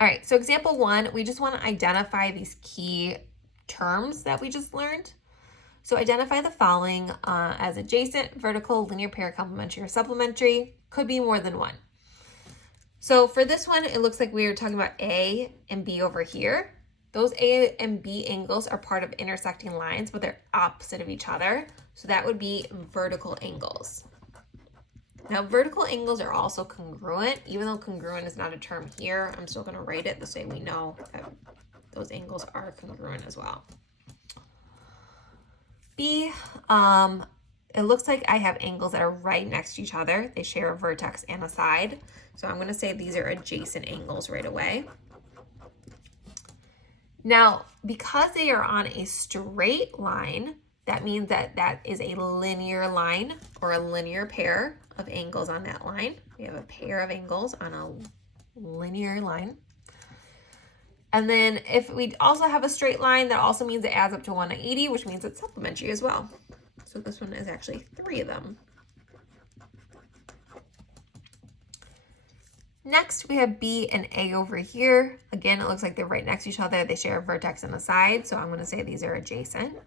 All right, so example 1, we just want to identify these key terms that we just learned. So identify the following as adjacent, vertical, linear pair, complementary, or supplementary. Could be more than one. So for this one, it looks like we are talking about A and B over here. Those A and B angles are part of intersecting lines, but they're opposite of each other. So that would be vertical angles. Now, vertical angles are also congruent. Even though congruent is not a term here, I'm still going to write it this way we know that those angles are congruent as well. B, it looks like I have angles that are right next to each other. They share a vertex and a side. So I'm going to say these are adjacent angles right away. Now, because they are on a straight line, that means that that is a linear line or a linear pair of angles on that line. We have a pair of angles on a linear line. And then if we also have a straight line, that also means it adds up to 180, which means it's supplementary as well. So this one is actually 3 of them. Next, we have B and A over here. Again, it looks like they're right next to each other. They share a vertex and a side, so I'm going to say these are adjacent.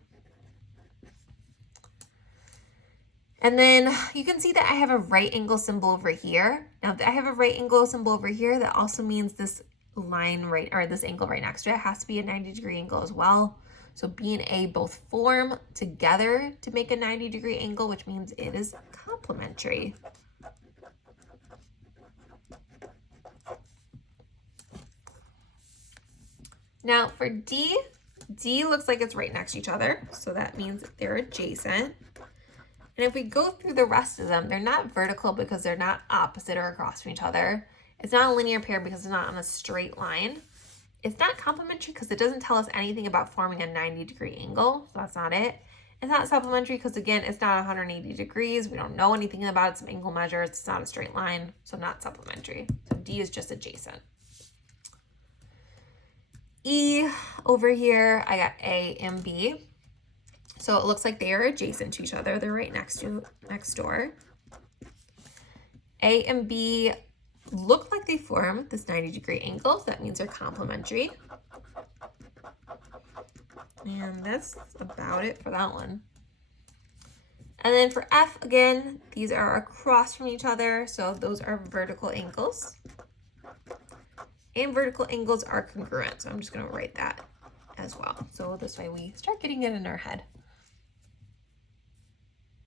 And then you can see that I have a right angle symbol over here. Now, if I have a right angle symbol over here, that also means this line right, or this angle right next to it has to be a 90-degree angle as well. So B and A both form together to make a 90-degree angle, which means it is complementary. Now for D, D looks like it's right next to each other, so that means they're adjacent. And if we go through the rest of them, they're not vertical because they're not opposite or across from each other. It's not a linear pair because it's not on a straight line. It's not complementary because it doesn't tell us anything about forming a 90-degree angle, so that's not it. It's not supplementary because, again, it's not 180 degrees. We don't know anything about some angle measures. It's not a straight line, so not supplementary. So D is just adjacent. E over here, I got A and B. So it looks like they are adjacent to each other. They're right next door. A and B look like they form this 90-degree angle. So that means they're complementary. And that's about it for that one. And then for F, again, these are across from each other. So those are vertical angles. And vertical angles are congruent. So I'm just going to write that as well. So this way we start getting it in our head.